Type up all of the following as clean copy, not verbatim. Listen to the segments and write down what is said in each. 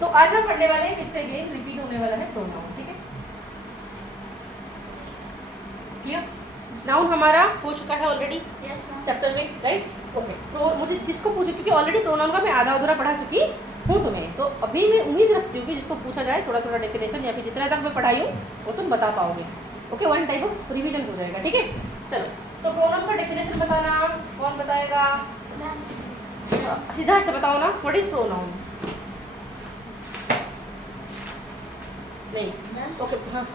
तो आज हम पढ़ने वाले हैं, फिर से अगेन रिपीट होने वाला है प्रोनाउन, ठीक है। क्लियर? नाउन हमारा हो चुका है ऑलरेडी चैप्टर में, राइट? ओके। मुझे जिसको पूछे, क्योंकि ऑलरेडी प्रोनाउन का मैं आधा अधूरा पढ़ा चुकी हूँ तुम्हें, तो अभी मैं उम्मीद रखती हूँ कि जिसको पूछा जाए थोड़ा थोड़ा डेफिनेशन या फिर जितना तक मैं पढ़ाई हूँ वो तुम बता पाओगे। Okay, one type of revision हो जाएगा, ठीक है। चलो, तो प्रोनाउन का डेफिनेशन बताना, कौन बताएगा? सिद्धार्थ बताओ ना, व्हाट इज प्रोनाउन? नहीं, ओके, हाँ,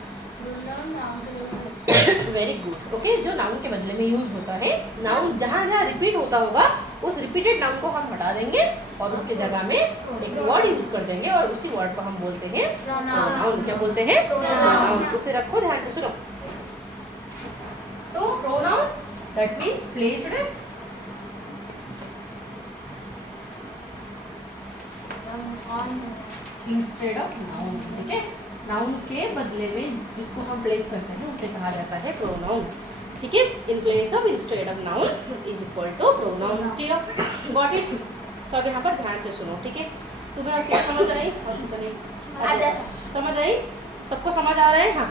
वेरी गुड। ओके, जो नाउन के बदले में यूज होता है, नाउन जहाँ जहाँ रिपीट होता होगा उस रिपीटेड नाउन को हम हटा देंगे और उसके जगह में एक वर्ड यूज कर देंगे और उसी वर्ड को हम बोलते हैं प्रोनाउन। क्या बोलते हैं? प्रोनाउन। उसे रखो ध्यान से, सुनो। तो pronoun that means placed instead of noun, ठीक है। नाउन के बदले में जिसको हम प्लेस करते हैं उसे कहा जाता है प्रोनाउन, ठीक है। In place of instead of noun is equal to pronoun. Clear? Got it? सब यहाँ पर ध्यान से सुनो, ठीक है। तुम्हें और क्या समझ आई और कितने समझ आई? सबको समझ आ रहा है? हाँ।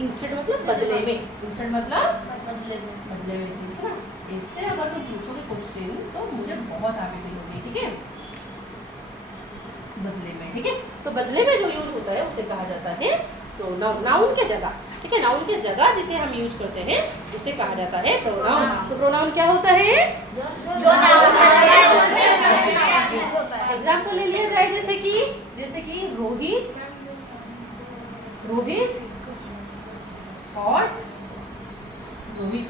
इंस्टेड मतलब बदले में, इंस्टेड मतलब बदले में, ठीक है ना। इससे अगर तुम पूछोगे क्वेश्चन तो मुझे बहुत हैप्पी फील होगी, ठीक है। बदले में, ठीक है। तो बदले में जो यूज होता है उसे कहा जाता है प्रोनाउन। नाउन के जगह, ठीक है, नाउन के जगह जिसे हम यूज करते हैं उसे कहा जाता है प्रोनाउन। तो प्रोनाउन क्या होता है? जो नाउन एग्जाम्पल ले लिया जाए, जैसे कि रोहित और रोहित।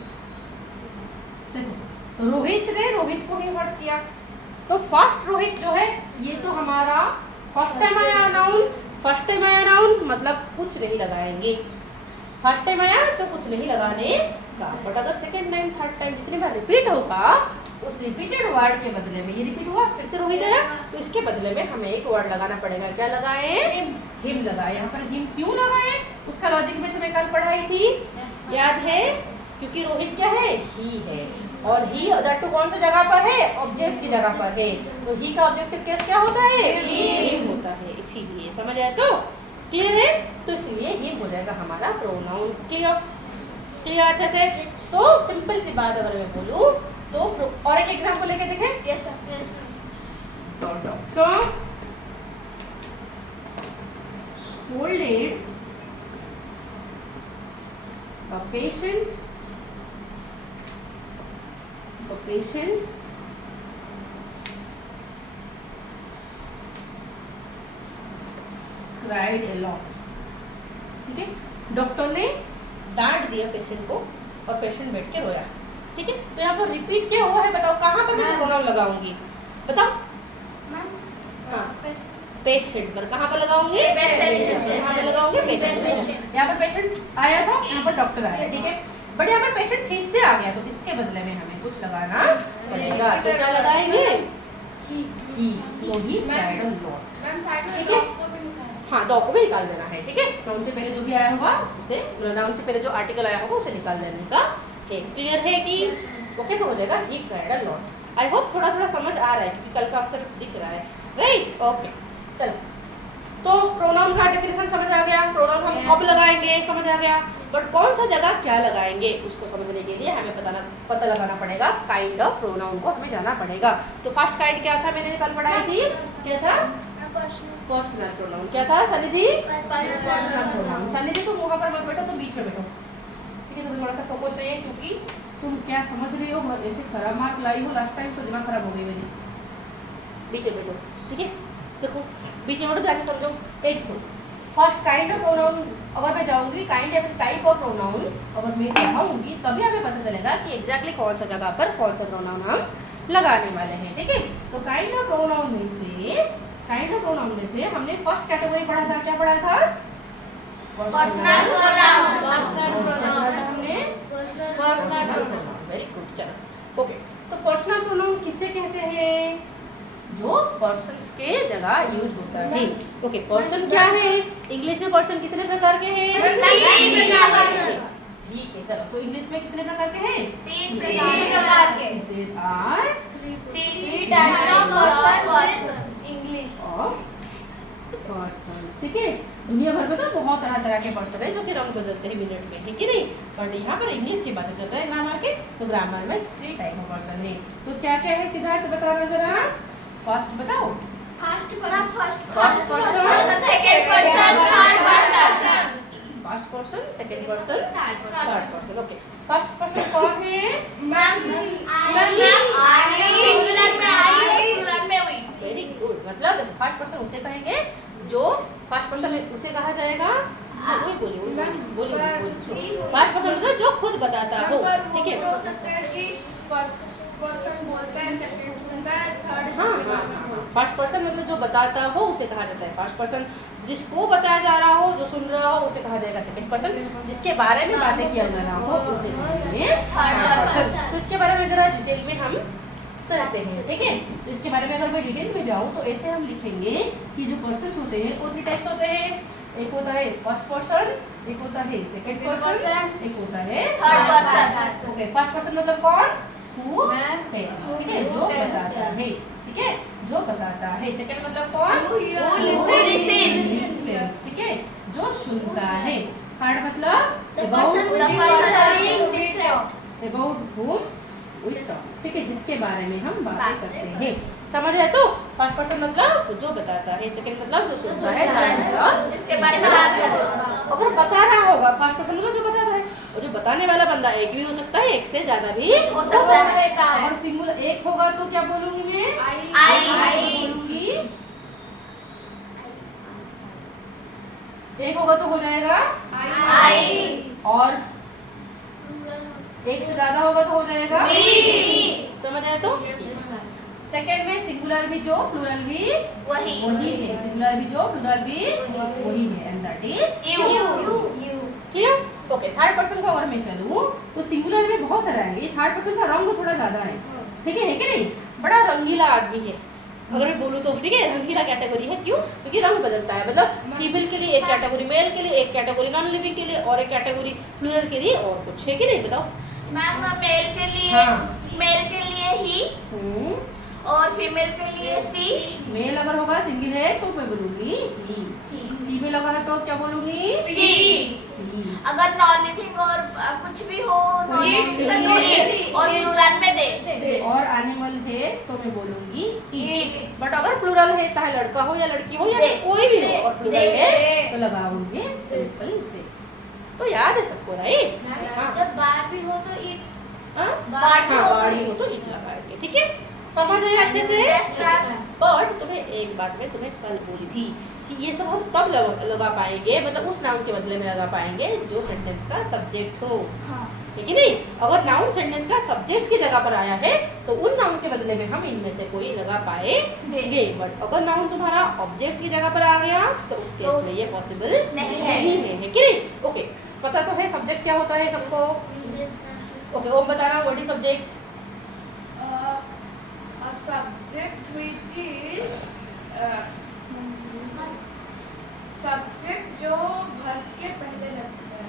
देखो, रोहित ने रोहित को ही हर्ट किया, तो फर्स्ट रोहित जो है ये तो हमारा फर्स्ट टाइम आया नाउन। फर्स्ट टाइम आया नाउन मतलब कुछ नहीं लगाएंगे। फर्स्ट टाइम आया तो कुछ नहीं लगाने का, बट अगर सेकंड टाइम, थर्ड टाइम जितनी बार रिपीट होगा उस रिपीटेड वर्ड के बदले में, ये रिपीट हुआ फिर से रोहित आया तो इसके बदले में हमें एक वर्ड लगाना पड़ेगा। क्या लगाए? हिम लगाए। यहाँ पर हिम क्यों लगाए? उसका लॉजिक में तुम्हें कल पढ़ाई थी, याद है? क्योंकि रोहित क्या है? ही है, और ही दैट टू कौन सी जगह पर है? ऑब्जेक्ट की जगह पर है। तो ही का ऑब्जेक्टिव केस क्या होता है? हिम होता है, इसीलिए। समझ आया? तो क्लियर है? तो इसलिए हिम हो जाएगा हमारा प्रोनाउन। क्लियर अच्छे से? तो सिंपल सी बात अगर मैं बोलूं तो और एक एग्जांपल लेके देखें। Yes sir. तो scolded a patient cried a lot, ठीक है। डॉक्टर ने डांट दिया पेशेंट को और पेशेंट बैठ के रोया, ठीक है। तो यहाँ पर रिपीट क्या हुआ है? बताओ कहाँ पर मैं प्रोनाउन लगाऊंगी? बताओ। हाँ, पेशेंट पर। कहाँ पर लगाऊंगी? यहाँ पर लगाऊंगी पेशेंट। यहाँ पर पेशेंट आया था, यहाँ पर डॉक्टर आया, ठीक है। बट यहाँ पर पेशेंट फिर से आ गया तो इसके बदले में हमें कुछ लगाना पड़ेगा। तो क्या लगाएंगे? ही। तो ही cried a lot, ठीक है। हाँ, दो को भी निकाल देना है, ठीक है। नाउन से पहले जो भी आया होगा उसे, नाउन से पहले जो आर्टिकल आया होगा उसे निकाल देने का है। क्लियर है कि? ओके, तो हो जाएगा ही cried a lot। I hope थोड़ा थोड़ा समझ आ रहा है क्योंकि कल का असर दिख रहा है, राइट? ओके, चलो। तो प्रोनाउन का डेफिनेशन समझ आ गया, प्रोनाउन हम कब लगाएंगे समझ आ गया, बट कौन सा जगह क्या लगाएंगे उसको समझने के लिए हमें पता लगाना पड़ेगा। काइंड ऑफ प्रोनाउन को हमें जाना पड़ेगा। तो फर्स्ट काइंड क्या था? मैंने कल पढ़ाई थी, क्या था? Personal pronoun. क्या था सनिधि? Personal pronoun. सनिधि तुम वहाँ पर मत बैठो, तुम बीच में बैठो, ठीक है। तुम्हें थोड़ा सा फोकस चाहिए क्योंकि तुम क्या समझ रही हो, ऐसे खराब मार्क लाई हो लास्ट टाइम तो दिमाग खराब हो गई मेरी। बीच में बैठो, ठीक है। देखो, बीच में बैठो, ध्यान से समझो। एक तो फर्स्ट काइंड ऑफ प्रोनाउन अगर मैं जाऊंगी, काइंड या फिर टाइप ऑफ प्रोनाउन अगर मैं पढ़ाऊंगी तभी हमें पता चलेगा कि एग्जैक्टली कौन सा जगह पर कौन सा प्रोनाउन हम लगाने वाले हैं, ठीक है। तो काइंड ऑफ प्रोनाउन में से हमने फर्स्ट कैटेगरी पढ़ा था। क्या पढ़ा था? Personal pronoun. हमने वेरी गुड। चलो, ओके। तो पर्सनल प्रोनाउन किससे कहते हैं? जो पर्सन्स के जगह यूज होता है। ओके, पर्सन क्या है? इंग्लिश में पर्सन कितने प्रकार के हैं? 3 प्रकार के। ठीक है, चलो। तो इंग्लिश में कितने प्रकार के हैं? 3 प्रकार के। There are 3 types of persons in English. Of persons. ठीक है, दुनिया भर में तो बहुत तरह तरह के पर्सन है जो कि रंग बदलते हैं मिनट में, ठीक है नहीं। बट यहाँ पर इंग्लिश की बातें चल रही है ग्रामर के, तो ग्रामर में 3 टाइप ऑफ पर्सन है। तो क्या क्या है सिद्धार्थ, बताना जरा। फर्स्ट बताओ। First first person, second person, third person. First person, second person, third third person. Okay, first person कौन है? Very good. मतलब फर्स्ट पर्सन उसे कहेंगे जो फर्स्ट पर्सन उसे कहा जाएगा। वही बोलिए फर्स्ट पर्सन मतलब जो खुद बताता हो, ठीक है। हो सकता है कि फर्स्ट पर्सन बोलता है, सेकंड सुनता है, थर्ड हाँ, फर्स्ट पर्सन मतलब जो बताता हो उसे कहा जाता है फर्स्ट पर्सन। जिसको बताया जा रहा हो, जो सुन रहा हो, उसे कहा जाएगा सेकंड पर्सन। जिसके बारे में बातें किया जा रहा हो उसे कहेंगे थर्ड पर्सन। तो इसके बारे में जरा डिटेल में हम चलते हैं, ठीक है। तो इसके बारे में अगर मैं डिटेल में जाऊँ तो ऐसे हम लिखेंगे कि जो पर्सन होते हैं वो 3 टाइप्स होते हैं। एक होता है फर्स्ट पर्सन, एक होता है सेकंड पर्सन, एक होता है third person. Okay, first person मतलब कौन? हु टेल्स, ठीक है, जो बताता है, ठीक है, जो बताता है। सेकंड मतलब कौन? Who listens. Listens, ठीक है, जो सुनता है। थर्ड मतलब The person having described. About whom we talk, ठीक है, जिसके बारे में हम बातें करते हैं। समझ है? तो फर्स्ट पर्सन मतलब जो बताता है, सेकंड मतलब जो सुनता है, थर्ड मतलब जिसके बारे में बात करते हैं। अगर बता रहा होगा फर्स्ट पर्सन मतलब जो बता रहा है, और जो बताने वाला बंदा एक भी हो सकता है, एक से ज्यादा भी हो सकता है। अगर सिंगुलर एक होगा तो क्या बोलूंगी मैं? आई। बोलूंगी। एक होगा तो हो जाएगा आई। और एक से ज्यादा होगा तो हो जाएगा मी। समझ आया? तो सेकंड में सिंगुलर भी जो प्लूरल भी वही है, सिंगुलर भी जो प्लूरल भी वही है, and that is you. Clear? Okay, third person को अगर मैं चलूं तो सिंगुलर में बहुत सारा है। ये थर्ड पर्सन का रंग थोड़ा ज्यादा है, ठीक है कि नहीं? बड़ा रंगीला आदमी है अगर मैं बोलूँ तो, ठीक है, रंगीला कैटेगरी है। क्यों? क्योंकि रंग बदलता है। मतलब फीमेल के लिए एक कैटेगरी, मेल के लिए एक कैटेगरी, नॉन लिविंग के लिए और एक कैटेगरी, प्लूरल के लिए और कुछ है कि नहीं? बताओ। मैम मेल के लिए हाँ। मेल के लिए ही और फीमेल के लिए सी। मेल अगर होगा सिंगल है तो मैं बोलूंगी ही, फीमेल अगर है तो क्या बोलूंगी? सी। सी। अगर नॉन लिविंग और कुछ भी हो नॉन लिविंग और प्लूरल में दे। और एनिमल है तो मैं बोलूंगी इट। बट अगर प्लूरल है चाहे लड़का हो या लड़की हो या कोई भी हो और प्लूरल है तो लगाऊंगी सिंपल दे। तो याद है सबको, राइट? जब बार भी हो तो इट। हाँ, बाड़ी हो तो बाड़ी हो तो इट लगाएंगे, ठीक है। समझ आए अच्छे से? बट तुम्हें एक बात मैं तुम्हें कल बोली थी कि ये सब हम तब लगा पाएंगे, मतलब उस नाउन के बदले में लगा पाएंगे जो सेंटेंस का सब्जेक्ट हो, ठीक है नहीं? अगर नाउन सेंटेंस का सब्जेक्ट की जगह पर आया है तो उन नाउन के बदले में हम इनमें से कोई लगा पाएंगे। बट अगर नाउन तुम्हारा ऑब्जेक्ट की जगह पर आ गया तो उस केस में ये पॉसिबल नहीं है कि नहीं? ओके, पता तो है सब्जेक्ट क्या होता है सबको? ओके, ओम बताना, what is subject? subject which is subject जो verb के पहले लगता है।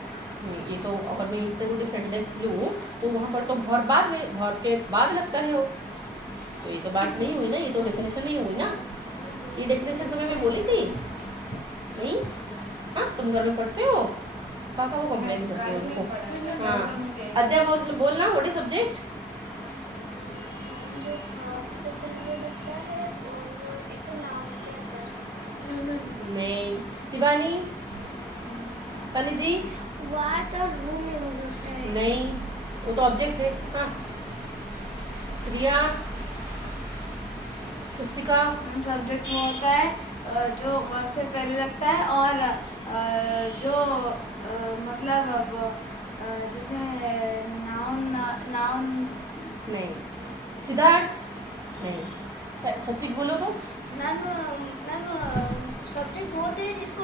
ये तो अगर मैं इंटरोगेटिव सेंटेंस लूँ तो वहाँ पर तो verb बाद में, verb के बाद लगता है वो, तो ये तो बात नहीं हुई ना, ये तो डेफिनेशन नहीं हुई ना। ये डेफिनेशन तुम्हें मैं बोली थी नहीं? हाँ, तुम घर में पढ़ते हो, पापा को कंप्लेन करते हो उनको। हाँ, अध्याय बोलना, व्हाट इज सब्जेक्ट? नहीं, Shivani, सनिधि? What a room use होता है। नहीं, वो तो ऑब्जेक्ट है। हाँ, रिया, स्वस्तिका? सब्जेक्ट वो होता है जो वर्ब से पहले लगता है और जो मतलब जैसे नाउन नहीं। सिद्धार्थ? नहीं। स्वस्तिक बोलो तो। मैम सब्जेक्ट बोलते हैं जिसको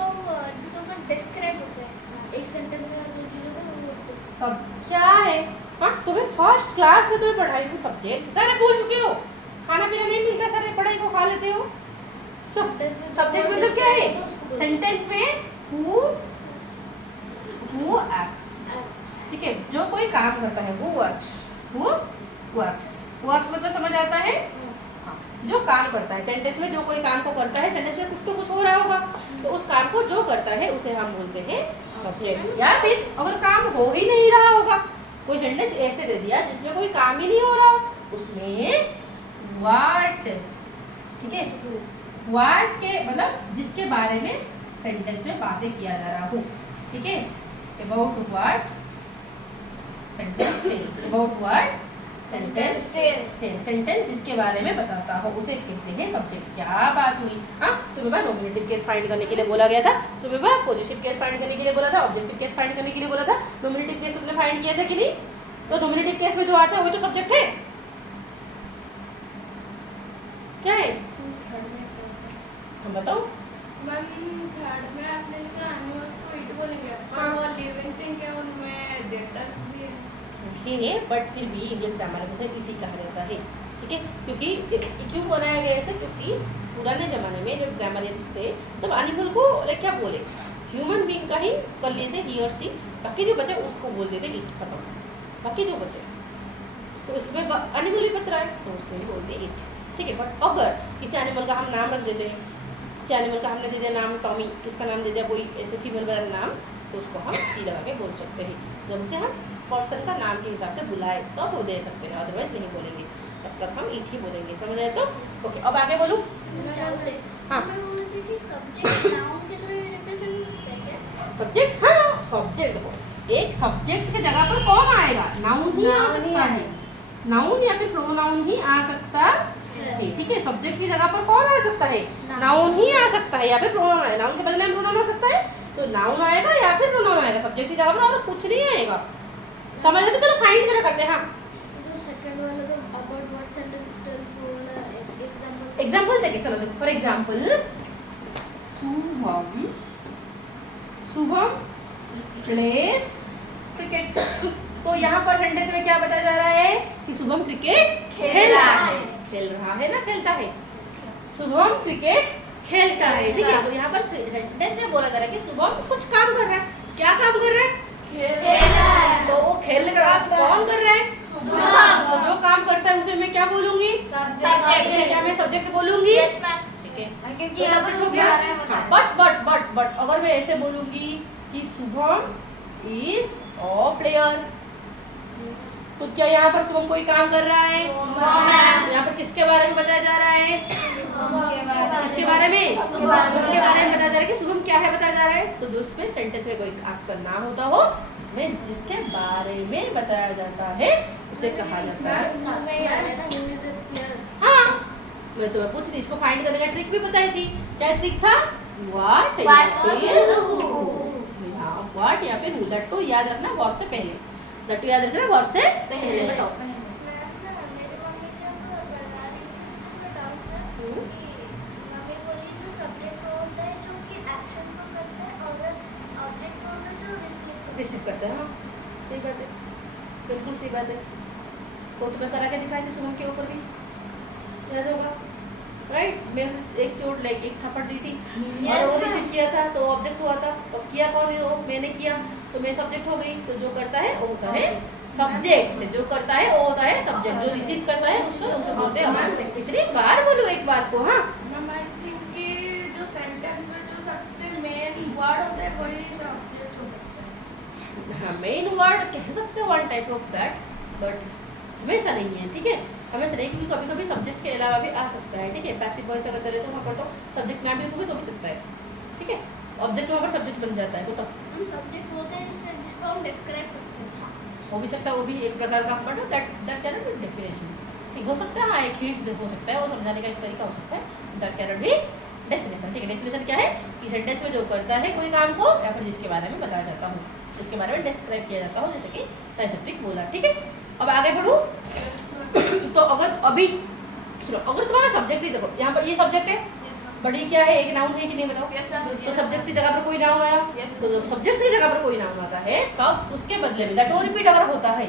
अपन डिस्क्राइब होते हैं एक सेंटेंस में जो चीज होता है वो सब क्या है? हाँ, तुम्हें फर्स्ट क्लास में तुम्हें पढ़ाई को सब्जेक्ट सारे बोल चुके हो। खाना पीना नहीं मिलता, सारे पढ़ाई को खा लेते हो। सब्जेक्ट मतलब क्या है? सेंटेंस में हु एक्ट्स, ठीक है, जो कोई काम करता है, who works, who works, works मतलब समझ आता है? हाँ, जो काम करता है, सेंटेंस में जो कोई काम को करता है, सेंटेंस में कुछ तो कुछ हो रहा होगा, तो उस काम को जो करता है उसे हम बोलते हैं सब्जेक्ट। या फिर अगर काम हो ही नहीं रहा होगा, कोई सेंटेंस ऐसे दे दिया जिसमें कोई काम ही नहीं हो रहा, उसमें व्हाट, ठीक है, व्हाट के मतलब जिसके बारे में सेंटेंस में बातें किया जा रहा हो, ठीक है, about what sentence tells, about what sentence sentence जिसके बारे में बताता हो उसे कहते हैं सब्जेक्ट। क्या बात हुई? हाँ, तुम्हें बार नॉमिनेटिव केस फाइंड करने के लिए बोला गया था, तुम्हें बार पॉजिटिव केस फाइंड करने के लिए बोला था, ऑब्जेक्टिव केस फाइंड करने के लिए बोला था। नॉमिनेटिव केस तुमने फाइंड किया था कि नहीं? तो नॉमिनेटिव केस में जो आता है वो तो सब्जेक्ट है। क्या है हम बताओ? मैम थर्ड में आपने लिखा एनिमल्स को इट बोलेंगे, हाँ। और वो लिविंग थिंग है उनमें जेंडर्स भी है। नहीं है, बट फिर भी इंग्लिश ग्रामर में उसे इटी कहा जाता है, ठीक है, क्योंकि क्यों बनाया गया ऐसे? क्योंकि पुराने ज़माने में जब ग्रामरियंस थे तब एनिमल को क्या बोले, ह्यूमन बीइंग का ही कर लिए थे, ही और सी, बाकी जो बचे उसको बोल देते इट, खत्म, बाकी जो बचे तो इसमें एनिमल ही बच रहा है तो उसमें भी बोलते इट, ठीक है। बट अगर किसी एनिमल का हम नाम रख देते हैं, किसी एनिमल का हमने दे दिया नाम टॉमी, किसका नाम दे दिया कोई ऐसे फीमेल वाला नाम, तो उसको हम सी लगा के बोल सकते हैं। जब उसे हम पर्सन का नाम के हिसाब से बुलाए तो वो दे सकते हैं, अदरवाइज नहीं बोलेंगे, तब तक हम इट ही बोलेंगे, समझ रहे? तो ओके, अब आगे बोलूँ? हाँ, सब्जेक्ट, हाँ सब्जेक्ट, देखो एक सब्जेक्ट के जगह पर कौन आएगा? नाउन ही आ सकता है, नाउन या फिर प्रोनाउन ही आ सकता है, ठीक है। सब्जेक्ट की जगह पर कौन आ सकता है? नाउन ही आ सकता है या फिर प्रोनाउन आएगा। नाउन के बदले में प्रोनाउन आ सकता है, तो नाउन आएगा या फिर प्रोनाउन आएगा, सब्जेक्ट की जगह पर और कुछ नहीं आएगा, समझ रहे? तो चलो फाइंड जरा करते हैं। हाँ, जो सेकंड वाला तो अबाउट व्हाट सेंटेंस टेल्स वो वाला एग्जांपल एग्जांपल देखे, चलो देखो, for example Shubham, Shubham place cricket, तो यहाँ पर सेंटेंस में क्या बताया जा रहा है कि शुभम क्रिकेट खेल रहा है, खेल रहा है ना, खेलता है, शुभम क्रिकेट खेलता है, ठीक है। तो यहाँ पर सेंटेंस में बोला जा रहा है कि शुभम कुछ काम कर रहा है, क्या काम कर रहा है? तो वो खेलने का काम कौन कर रहा है? शुभम। तो जो काम करता है उसे मैं क्या बोलूंगी? सब्जेक्ट। क्या मैं सब्जेक्ट बोलूंगी? यस मैम, ठीक है, क्योंकि तो यहाँ पर सब्जेक्ट हो उसके गया। बारे में बता हाँ, रहे बट अगर मैं ऐसे बोलूंगी कि शुभम इज अ प्लेयर, तो क्या यहाँ पर शुभम कोई काम कर रहा है? मैम। यहाँ पर किसके बारे में बताया जा रहा है? किसके बारे में? शुभम शुभम के बारे में बताया जा रहा है कि शुभम क्या है बताया जा रहा है, तो जो उसमें सेंटेंस में कोई एक्शन ना होता हो, इसमें जिसके बारे में बताया जाता है उसे कहा जाता है। हाँ, मैं तुम्हें पूछती, इसको फाइंड करने का ट्रिक भी बताई थी, क्या ट्रिक था? व्हाट या फिर व्हाट या फिर दैट टू याद रखना वर्ब से पहले, दैट टू याद रखना वर्ब से पहले। बताओ। मेरी मम्मी जब बता रही थी मुझे थोड़ा डाउट था कि मम्मी बोली जो सब्जेक्ट होता है जो कि एक्शन को करता है और ऑब्जेक्ट होता है जो रिसीव करते हैं। हाँ, सही बात है, बिल्कुल सही बात है। वो तुम्हें करा के दिखाए थे शुभम के ऊपर भी, याद होगा राइट? मैं उसे एक चोट लाइक एक थप्पड़ दी थी और वो रिसीव किया था तो ऑब्जेक्ट हुआ था, और किया कौन है? वो मैंने किया, तो मैं सब्जेक्ट हो गई। तो जो करता है वो होता है सब्जेक्ट, जो करता है वो होता है सब्जेक्ट, जो रिसीव करता है उसे बोलते हैं ऑब्जेक्ट। कितनी बार बोलो एक बात को? हाँ, मैम आई थिंक कि जो सेंटेंस में जो सबसे मेन वर्ड होता है वही सब्जेक्ट हो सकता है। हाँ, मेन वर्ड कह सकते हो one type of that, but हमेशा नहीं है, ठीक है, हमेशा नहीं, क्योंकि कभी कभी सब्जेक्ट के अलावा भी आ सकता है, ठीक है। पैसिव वॉइस अगर चले तो वहाँ पर तो सब्जेक्ट ना भी लिखोगे तो भी सकता है, ठीक है, ऑब्जेक्ट वहाँ पर सब्जेक्ट बन जाता है, तो तब हम सब्जेक्ट बोलते हैं जिसको हम डिस्क्राइब करते हैं। हो भी सकता है, वो भी एक प्रकार का but that can be definition, ठीक हो सकता है। हाँ, एक हिंट हो सकता है, वो समझाने का एक तरीका हो सकता है, दैट कैन बी डेफिनेशन, ठीक है। डेफिनेशन क्या है कि सेंटेंस में जो करता है कोई काम को या फिर जिसके बारे में बताया जाता हो, जिसके बारे में डिस्क्राइब किया जाता हो, जैसे कि साइंटिफिक बोला, ठीक है। अब आगे बढ़ूँ तो अगर अभी सुनो, अगर तुम्हारा सब्जेक्ट ही देखो, यहाँ पर ये सब्जेक्ट है, बट ये क्या है? एक नाउन है कि नहीं बताओ? Yes ma'am. तो सब्जेक्ट की जगह पर कोई नाउन आया, तो जब सब्जेक्ट की जगह पर कोई नाउन आता है तब उसके बदले में दैट रिपीट अगर होता है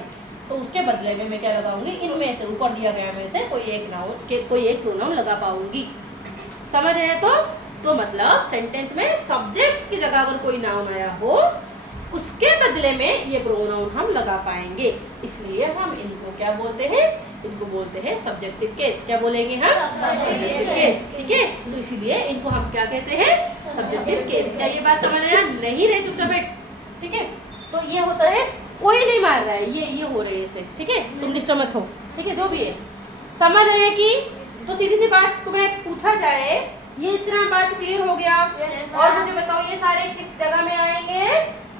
तो उसके बदले में मैं क्या लगाऊंगी? इनमें से ऊपर दिया गया में से कोई एक नाउन के कोई एक प्रोनाउन लगा पाऊंगी, समझ रहे? तो मतलब सेंटेंस में सब्जेक्ट की जगह अगर कोई नाउन आया हो उसके बदले में ये प्रोनाउन हम लगा पाएंगे, इसलिए हम इनको क्या बोलते हैं, इनको बोलते हैं सब्जेक्टिव केस। क्या बोलेंगे हम? Subjective case. ठीक है, तो इसीलिए इनको हम क्या कहते हैं? Subjective case. क्या ये बात समझ आया? नहीं रहे चुपचाप बैठ। ठीक है, तो ये होता है कोई नहीं मार रहा है, ये हो रही है इसे। ठीक है, तुम डिस्टर्ब मत हो। ठीक है, जो भी है समझ रहे हैं कि? तो सीधी सी बात तुम्हें पूछा जाए, ये इतना बात क्लियर हो गया? और मुझे बताओ ये सारे किस जगह में आएंगे?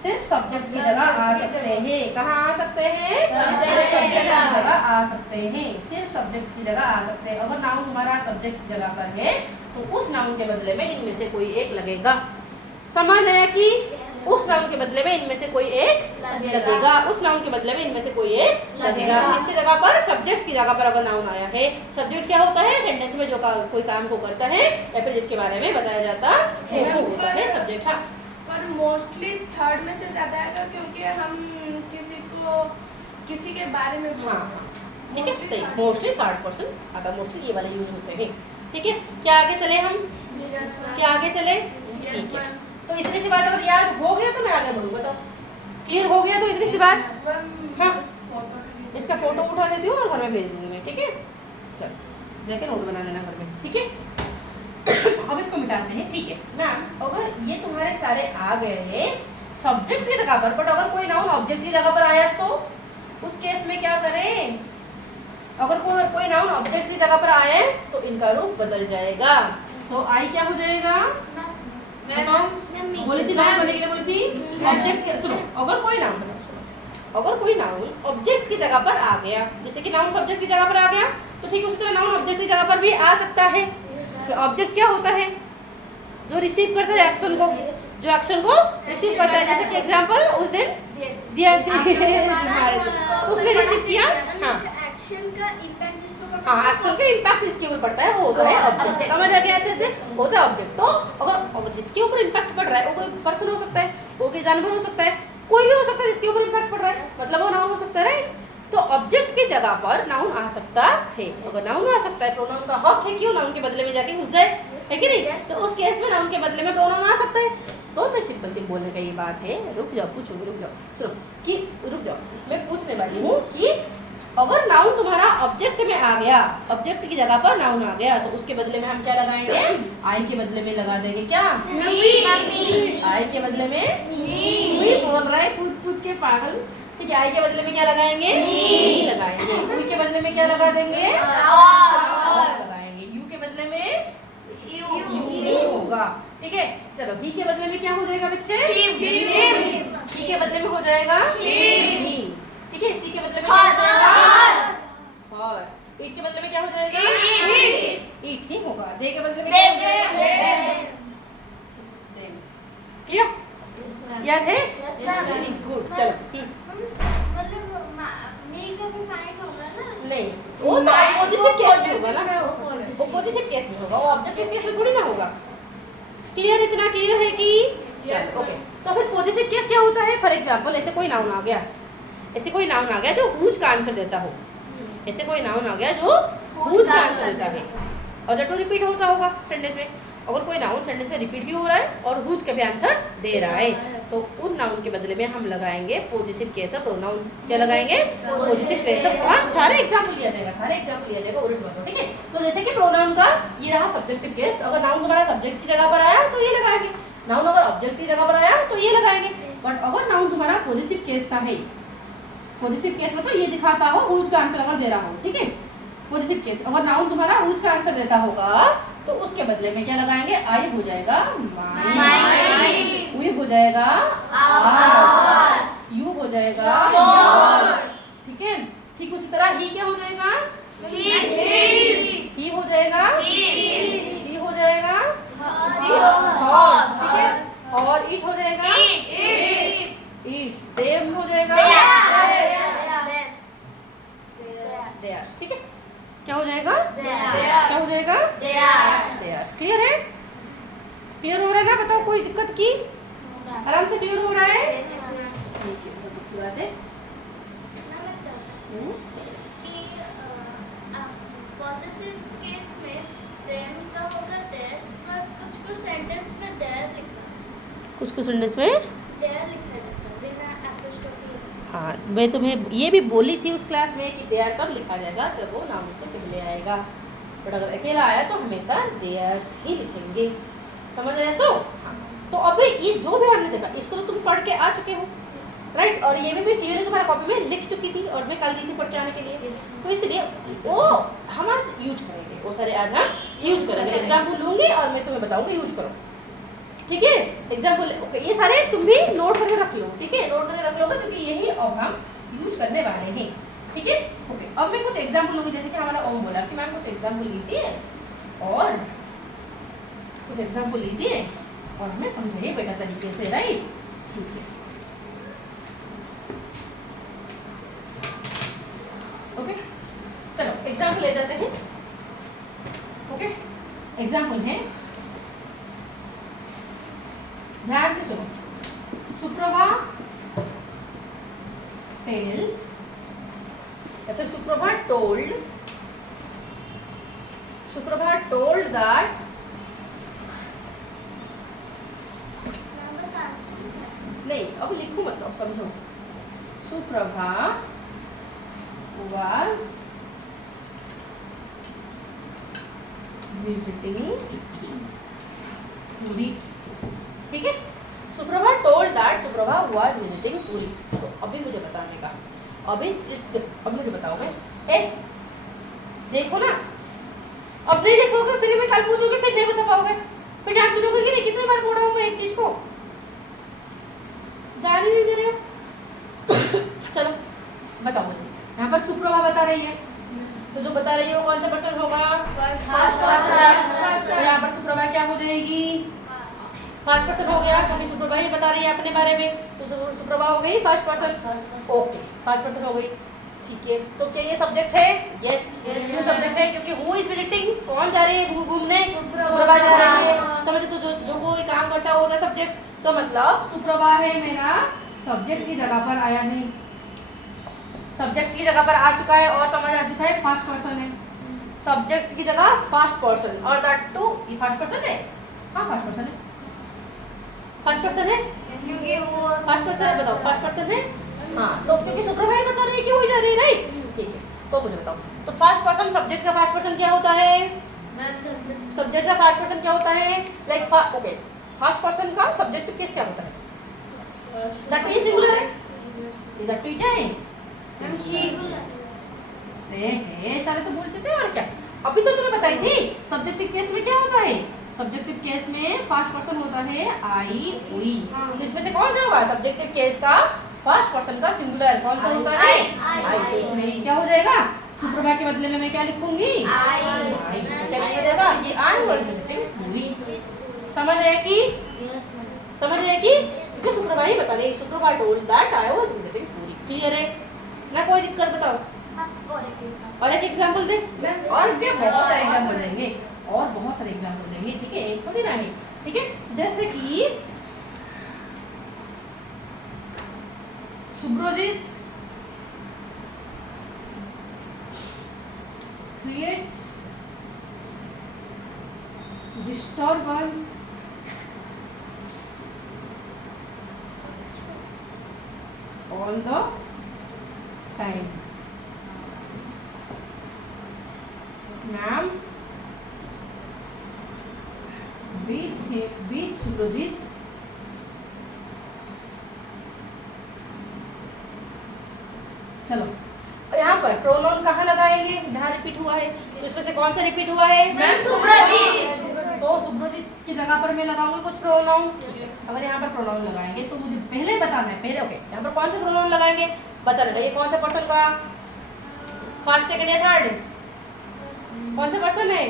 सिर्फ सब्जेक्ट की जगह आ सकते हैं। कहाँ आ सकते हैं? सब्जेक्ट की जगह आ सकते हैं। सिर्फ सब्जेक्ट की जगह आ सकते हैं। अगर नाउन तुम्हारा सब्जेक्ट की जगह पर है तो उस नाउन के बदले में इनमें से कोई एक लगेगा। समझ है कि? उस नाउन के बदले में इनमें से कोई एक लगेगा। उस नाउन के बदले में इनमें से कोई एक लगेगा। इसकी जगह पर, सब्जेक्ट की जगह पर अगर नाउन आया है, सब्जेक्ट क्या होता है? सेंटेंस में जो कोई काम को करता है या फिर जिसके बारे में बताया जाता है वो होता है सब्जेक्ट। हाँ, पर मोस्टली थर्ड में से ज्यादा आएगा, क्योंकि हम किसी के बारे में बोल हाँ रहे हैं। ठीक है, Mostly सही। third। मोस्टली थर्ड पर्सन आता, मोस्टली ये वाले यूज होते हैं। ठीक है, क्या आगे चले हम? Yes, ma'am. क्या आगे चले? Yes, ठीक है, ma'am. तो इतनी सी बात अगर याद हो गया तो मैं आगे बढ़ूंगा। तो क्लियर हो गया? तो इतनी सी बात, हाँ, इसका फोटो उठा देती हूँ और घर में भेज दूंगी मैं। ठीक है, चलो जाके नोट बना देना घर में। ठीक है, अब इसको मिटाते हैं। ठीक है मैम, अगर ये तुम्हारे सारे आ गए हैं सब्जेक्ट की जगह पर, बट अगर कोई नाउन ऑब्जेक्ट की जगह पर आया तो उस केस में क्या करें? अगर कोई नाउन ऑब्जेक्ट की जगह पर आए तो इनका रूप बदल जाएगा। तो आई क्या हो जाएगा? बोली थी नाउन बनने के लिए, बोली थी ऑब्जेक्ट। सुनो, अगर कोई नाउन, बताओ सुनो, अगर कोई नाउन ऑब्जेक्ट की जगह पर आ गया, जैसे कि नाउन सब्जेक्ट की जगह पर आ गया, तो ठीक उसी तरह नाउन ऑब्जेक्ट की जगह पर भी आ सकता है। ऑब्जेक्ट क्या होता है? जो रिसीव करता है एक्शन को, जो एक्शन को रिसीव करता है। जैसे कि एग्जांपल उस दिन दिया थी हमारे, उसने रिसीव किया। हाँ एक्शन का इम्पैक्ट जिसको हाँ, एक्शन का इम्पैक्ट जिसके ऊपर पड़ता है वो होता है ऑब्जेक्ट। समझ आ गया? ऐसे होता है ऑब्जेक्ट। तो अगर जिसके ऊपर इम्पैक्ट पड़ रहा है वो कोई पर्सन हो सकता है, वो कोई जानवर हो सकता है, कोई भी हो सकता है जिसके ऊपर इम्पैक्ट पड़ रहा है, मतलब वो नाउन हो सकता है, राइट? तो ऑब्जेक्ट की जगह पर नाउन आ सकता है। अगर नाउन आ सकता है, प्रोनाउन का हक है क्यों नाउन के बदले में जाके घुस जाए, है कि नहीं? तो उस केस में नाउन के बदले में प्रोनाउन आ सकता है। तो मैं सिंपल सी बोलने का ये बात है, रुक जाओ, पूछूंगी, रुक जाओ, सुनो कि रुक जाओ, मैं पूछने वाली हूँ कि अगर नाउन तुम्हारा ऑब्जेक्ट में आ गया, ऑब्जेक्ट की जगह पर नाउन आ गया, तो उसके बदले में हम क्या लगाएंगे? आई के बदले में लगा देंगे। क्या? आई के बदले में मी बोल रहा है कूद कूद के पागल। ठीक है, आई के बदले में क्या लगाएंगे? मी लगाएंगे। यू के बदले में क्या लगा देंगे? लगाएंगे। यू के बदले में यू होगा। ठीक है, चलो ही के बदले में क्या हो जाएगा बच्चे? ही के बदले में हो जाएगा हिम। ठीक है, सी के बदले में क्या हो जाएगा? और ईट के बदले में क्या हो जाएगा? ईट ही होगा। दे के बदले में क्या हो जाएगा? क्लियर? याद है? Very good. चलो मतलब मी का भी पॉइंट होगा ना? नहीं, वो तो ऑपोजिट केस में होगा ना, ऑपोजिट केस में होगा, वो ऑब्जेक्टिव केस में थोड़ी ना होगा। क्लियर? इतना क्लियर है कि? Yes, okay. तो फिर पॉजिटिव केस क्या होता है? फॉर एग्जांपल ऐसे कोई नाउन आ गया, ऐसे कोई नाउन आ गया जो हुज का आंसर देता हो, ऐसे कोई नाउन आ गया जो हुज का आंसर देता है, और जो टू रिपीट होता होगा सेंटेंस में। अगर कोई नाउन सेंटेंस में रिपीट भी हो रहा है और हुज का भी आंसर दे रहा है, तो उन नाउन के बदले में हम लगाएंगे पॉजिटिव केस ऑफ प्रोनाउन। क्या लगाएंगे? Positive case of. सारे एग्जांपल लिया जाएगा, सारे एग्जांपल लिया जाएगा उलट बातों। ठीक है, तो जैसे कि प्रोनाउन का ये रहा सब्जेक्टिव केस। अगर नाउन तुम्हारा सब्जेक्ट की जगह पर आया तो ये लगाएंगे, नाउन अगर ऑब्जेक्ट की जगह पर आया तो ये लगाएंगे। बट अगर नाउन तुम्हारा पॉजिटिव केस का है, पॉजिटिव केस मतलब ये दिखाता हो हुज का आंसर अगर दे रहा हो, ठीक है, पॉजिटिव केस अगर नाउन तुम्हारा हुज का आंसर देता होगा तो उसके बदले में क्या लगाएंगे? आई हो जाएगा माई, वी हो जाएगा आवर्स, यू हो जाएगा योर्स। ठीक है, ठीक उसी तरह ही क्या हो जाएगा? ही हो जाएगा, सी हो जाएगा, हॉर्स। ठीक है, और ईट हो जाएगा, ईट, देम हो जाएगा, देयर्स। ठीक है, क्या हो जाएगा? क्या हो जाएगा? देयर्स। क्लियर है? क्लियर हो रहा है ना? बताओ कोई दिक्कत की? आराम से क्लियर हो रहा है? ठीक है, बहुत अच्छी बात है। पॉसेसिव केस में देन का होगा देयर्स, पर कुछ कुछ सेंटेंस में देयर लिखा है, कुछ कुछ सेंटेंस में देयर लिखा जाता है, हाँ, मैं तुम्हें ये भी बोली थी उस क्लास में कि देयर कब लिखा जाएगा जब वो नाउन से पहले आएगा, बट अगर अकेला आया तो हमेशा देयर्स ही लिखेंगे। समझ आया? तो हाँ, तो अभी ये जो भी हमने देखा इसको तो तुम पढ़ के आ चुके हो, राइट? और ये भी मैं क्लियरली तुम्हारा कॉपी में लिख चुकी थी और मैं कल दी थी पढ़ के आने के लिए, तो इसलिए वो हम आज यूज करेंगे, वो सारे आज हम यूज करेंगे। एग्जाम्पल लूँगी और मैं तुम्हें बताऊँगी यूज करो, ठीक है? एग्जाम्पल ओके, ये सारे तुम भी नोट करके रख लो, ठीक है? नोट करके रख लोगे क्योंकि यही अब हम यूज करने वाले हैं, ठीक है? ओके, अब मैं कुछ एग्जाम्पल लूँगी, जैसे कि हमारा ओम बोला कि मैम कुछ एग्जाम्पल लीजिए और कुछ एग्जाम्पल लीजिए और हमें समझाइए बेटा तरीके से, राइट? ठीक है, ओके, चलो एग्जाम्पल ले जाते हैं। ओके, एग्जाम्पल है, ध्यान से सुनो। सुप्रभा टेल्स या फिर सुप्रभा टोल्ड दैट मैम बस आंसर नहीं, अब लिखो मत, अब समझो। सुप्रभा was visiting पुरी, ठीक है? Suprabha told that Suprabha was visiting Puri. तो अभी मुझे बताने का, अब मुझे बताओगे, देखो ना, अब नहीं देखोगे फिर मैं कल पूछूंगी फिर नहीं बता पाओगे, फिर डांट सुनोगे कि नहीं कितनी बार बोल रहा हूँ मैं एक चीज को, ध्यान ही नहीं दे रहे हो। चलो बताओ मुझे, यहाँ पर सुप्रभा बता रही है, तो जो बता रही है वो कौन सा पर्सन होगा? First person. तो यहाँ पर सुप्रभा क्या हो जाएगी? फर्स्ट पर्सन हो गया, क्योंकि सुप्रभा ही बता रही है अपने बारे में, तो सुप्रभा हो गई first person. Okay, first person हो गई, ठीक है। तो क्या ये सब्जेक्ट है? यस, ये सब्जेक्ट है, क्योंकि हु इज विजिटिंग, कौन जा रही है घूमने? सुप्रभा जा रही है, समझे? तो जो कोई काम करता है वो होगा सब्जेक्ट, तो मतलब सुप्रभा है मेरा सब्जेक्ट की जगह पर आया है, सब्जेक्ट की जगह पर आ चुका है और समझ आ चुका है फर्स्ट पर्सन है, सब्जेक्ट की जगह फर्स्ट पर्सन, और दैट टू ये फर्स्ट पर्सन है। हाँ फर्स्ट पर्सन है, फर्स्ट पर्सन है, क्योंकि वो फर्स्ट पर्सन है, बताओ फर्स्ट पर्सन है। हाँ, तो क्योंकि सुप्रभा ही बता रही है कि वही जा रही है, राइट? ठीक है, तो मुझे बताओ, तो फर्स्ट पर्सन सब्जेक्ट का फर्स्ट पर्सन क्या होता है? मैम सब्जेक्ट का फर्स्ट पर्सन क्या होता है? लाइक ओके, फर्स्ट पर्सन का सब्जेक्टिव केस क्या होता है? दैट टू सिंगुलर है, दैट टू क्या है? सारे तो बोल चुके और क्या, अभी तो तुम्हें बताई थी सब्जेक्टिव केस में क्या होता है। सब्जेक्टिव केस में फर्स्ट पर्सन होता है आई वी, तो इसमें से कौन सा होगा? सब्जेक्टिव केस का फर्स्ट पर्सन का सिंगुलर कौन सा होता है? आई। तो इसमें क्या हो जाएगा? सुप्रभा के बदले में मैं क्या लिखूंगी? आई। क्या लिखा जाएगा? ये आई वाज विजिटिंग पुरी। समझ आया कि? समझ आया कि? क्योंकि सुप्रभा ही बता रही, Suprabha told that I was visiting Puri. Clear है ना? कोई दिक्कत? बताओ और एक एग्जांपल दे, और क्या बहुत सारे एग्जांपल देंगे, और बहुत सारे एग्जांपल देंगे, ठीक है? एक थोड़ी ना है, ठीक है? जैसे कि सुब्रोजित creates disturbance all the time. Ma'am beats Subrojit चलो यहाँ पर प्रोनाउन कहाँ लगाएंगे? जहाँ रिपीट हुआ है, तो इसमें से कौन सा रिपीट हुआ है? सुब्रोजित। तो सुब्रोजित की जगह पर मैं लगाऊंगी कुछ प्रोनाउन। अगर यहाँ पर प्रोनाउन लगाएंगे तो मुझे पहले बताना है, पहले ओके, यहाँ पर कौन सा प्रोनाउन लगाएंगे बताना है। ये कौन सा पर्सन का? फर्स्ट, सेकंड या थर्ड? कौन सा पर्सन है?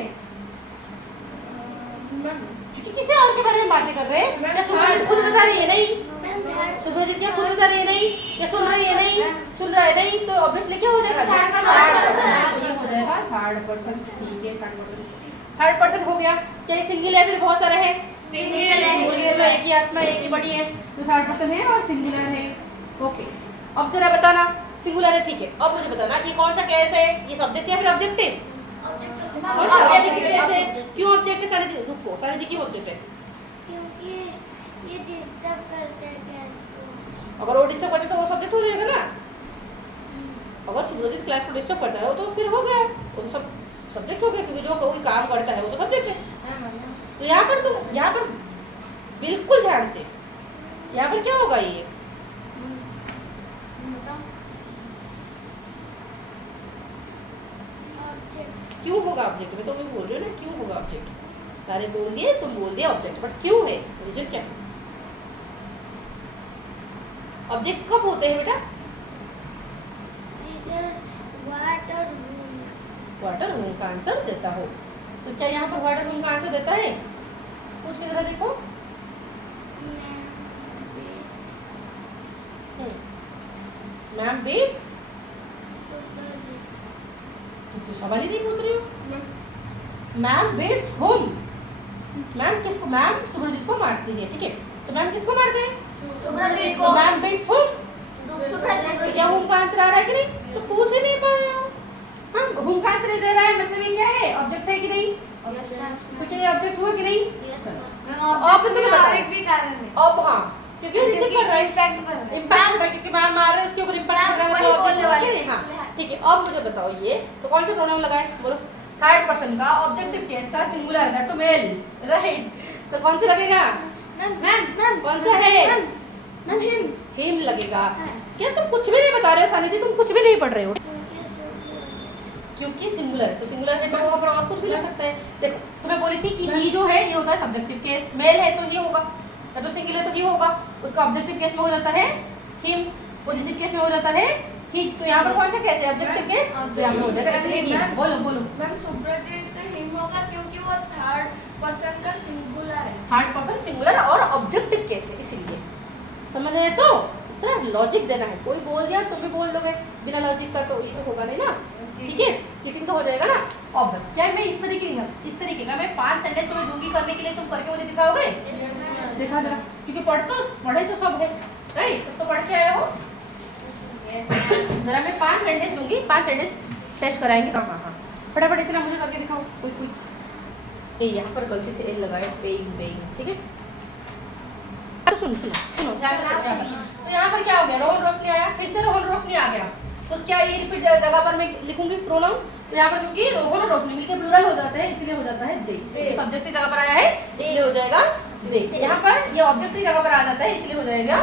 क्योंकि किसी और के बारे में बातें कर रहे हैं। क्या सुब्रोजित खुद बता रही है? नहीं। सुब्रोजित क्या खुद बता रही है? नहीं। क्या सुन रही है? नहीं। सुन रहा है? नहीं। तो ऑब्वियसली क्या हो जाएगा? Third person. ये हो जाएगा थर्ड पर्सन, ठीक है? थर्ड पर्सन हो गया। क्या ये सिंगल है? फिर बहुत सारे हैं। सिंगल है। तो एक ही आत्मा, एक ही बॉडी है, तो थर्ड पर्सन है और सिंगुलर है। ओके, अब जरा बताना, सिंगुलर है, ठीक है? अब मुझे बताना ये कौन सा केस है? ये सब्जेक्ट या फिर ऑब्जेक्टिव? क्यों ऑब्जेक्ट है? सारे क्यों ऑब्जेक्ट है? क्योंकि ये डिस्टर्ब करते हैं गैस को। अगर वो डिस्टर्ब करते तो वो सब्जेक्ट हो जाएगा ना। अगर सुब्रजीत क्लास को डिस्टर्ब करता है वो तो फिर हो गया, वो तो सब सब्जेक्ट हो गया, क्योंकि जो कोई काम करता है वो तो सब्जेक्ट है। तो यहाँ पर बिल्कुल ध्यान से, यहाँ पर क्या होगा ये, ऑब्जेक्ट क्यों होगा ऑब्जेक्ट? मैं तो वही बोल रही हूँ ना, क्यों होगा ऑब्जेक्ट? सारे बोल दिए, तुम बोल दिया ऑब्जेक्ट, बट क्यों है, रीजन क्या है? ऑब्जेक्ट कब होते हैं बेटा? इधर वाटर रूम वाटर रूम का आंसर देता हो। तो क्या यहाँ पर वाटर रूम का आंसर देता है? पूछ के जरा देखो। मैम बीट्स, तो सवाल ही नहीं पूछ रही हो। मैम बीट्स होम, मैम किसको, मैम सुब्रजीत को मारती है, ठीक है, तो मैम किसको मारते हैं? सुब्रजीत तो को। मैम बीट्स होम, सुब्रजीत तो क्या होम का आंसर आ रहा है कि नहीं? तो पूछ ही नहीं पा रहे हो। हम होम का आंसर नहीं दे रहा है, मतलब ये क्या है, ऑब्जेक्ट है कि नहीं? तो क्या ऑब्जेक्ट हुआ कि नहीं? अब तुम्हें बताओ। एक भी कारण है, अब हाँ, क्योंकि रिसीव कर रहा है, इम्पैक्ट पर है। इम्पैक्ट हो रहा है, क्योंकि मैम मार रहे हैं उसके ऊपर इम्पैक्ट हो रहा है, वही तो बोलने object वाली है, थी, हाँ इसलिए। ठीक है। अब मुझे बताओ ये तो कौन सा प्रोनाउन लगाए, बोलो। थर्ड पर्सन का ऑब्जेक्टिव केस का singular that to male, right, तो कौन सा लगेगा? मैम कौन सा है? मैम हिम लगेगा। क्या तुम कुछ भी नहीं बता रहे हो सानी जी, तुम कुछ भी नहीं पढ़ रहे हो, क्योंकि सिंगुलर है, तो सिंगुलर है तो वहाँ पर और कुछ भी लग सकता है। देखो तुम्हें बोली थी कि ही जो है ये होता है सब्जेक्टिव केस, मेल है तो ये होगा, या तो सिंगल है तो ही होगा, उसका ऑब्जेक्टिव केस में हो जाता है हिम, पॉजिटिव केस में हो जाता है हिज। तो यहाँ पर कौन सा केस है, ऑब्जेक्टिव केस, तो यहाँ पर हो जाएगा इसलिए ही। बोलो बोलो। मैम सुब्रजीत हिम होगा क्योंकि वो थर्ड पर्सन का सिंगुलर है। थर्ड पर्सन सिंगुलर और ऑब्जेक्टिव केस है, इसलिए समझ रहे? तो इस तरह लॉजिक देना है, कोई बोल दिया तुम भी बोल दोगे बिना लॉजिक का, तो ये तो होगा नहीं ना, ठीक है, चीटिंग तो हो जाएगा ना। अब क्या मैं इस तरीके का मैं 5 सेंटेंस तुम्हें दूंगी करने के लिए, तुम करके मुझे दिखाओगे? दिखा जरा, क्योंकि पढ़े तो सब है, राइट, सब तो पढ़ के आए हो। जरा मैं 5 सेंटेंस दूंगी, 5 सेंटेंस टेस्ट कराएंगे। हाँ फटाफट इतना मुझे करके दिखाओ, क्विक। ये यहाँ पर गलती से एल लगाए, पेइंग, ठीक है। तो सुनो ध्यान से सुनो। तो यहाँ पर क्या हो गया, रोहन रोशनी आया, फिर से रोहन रोशनी आ गया, तो क्या ये रिपीट जगह पर मैं लिखूंगी प्रोनाउन? तो यहाँ पर क्योंकि रोहन और रोशनी मिलकर प्लूरल हो जाते हैं, इसलिए हो जाता है दे। ये सब्जेक्ट की जगह पर आया है इसलिए हो जाएगा दे। यहाँ पर ये ऑब्जेक्ट की जगह पर आ जाता है इसलिए हो जाएगा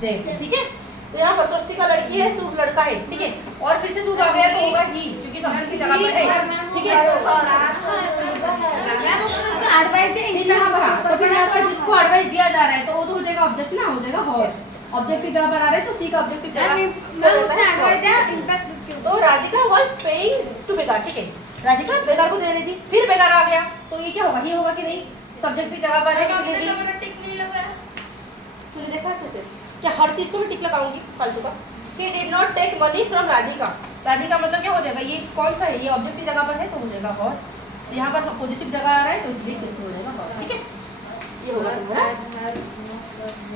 दे, ठीक है। तो यहाँ पर स्वस्तिका लड़की है, शुभ लड़का है, ठीक है, और फिर से शुभ आ गया तो होगा ही, क्योंकि सब्जेक्ट की जगह पर है, ठीक है। एडवाइस दे यहाँ पर हाँ, तो फिर यहाँ पर जिसको एडवाइस दिया जा रहा है तो वो तो हो जाएगा ऑब्जेक्ट ना, हो जाएगा हॉर। ऑब्जेक्ट की जगह पर आ रहा है तो सी का ऑब्जेक्टिव जगह मैं उसने एडवाइस दिया, इम्पैक्ट उसके ऊपर। तो राधिका वाज पेइंग टू बेकार, ठीक है, राधिका बेकार को दे रही थी, फिर बेकार आ गया, तो ये क्या होगा, ये होगा कि नहीं, सब्जेक्ट की जगह पर है इसलिए ही। मैंने टिक नहीं लगाया। तूने देखा अच्छे से, क्या हर चीज को मैं टिक लगाऊंगी फालतू का? He did not take money from Radhika, Radhika मतलब क्या हो जाएगा, ये कौन सा है, ये ऑब्जेक्ट की जगह पर है तो हो जाएगा और, यहाँ पर पॉजिटिव जगह आ रहा है तो इसलिए कैसे हो जाएगा, ठीक है, ये होगा तुम्हारा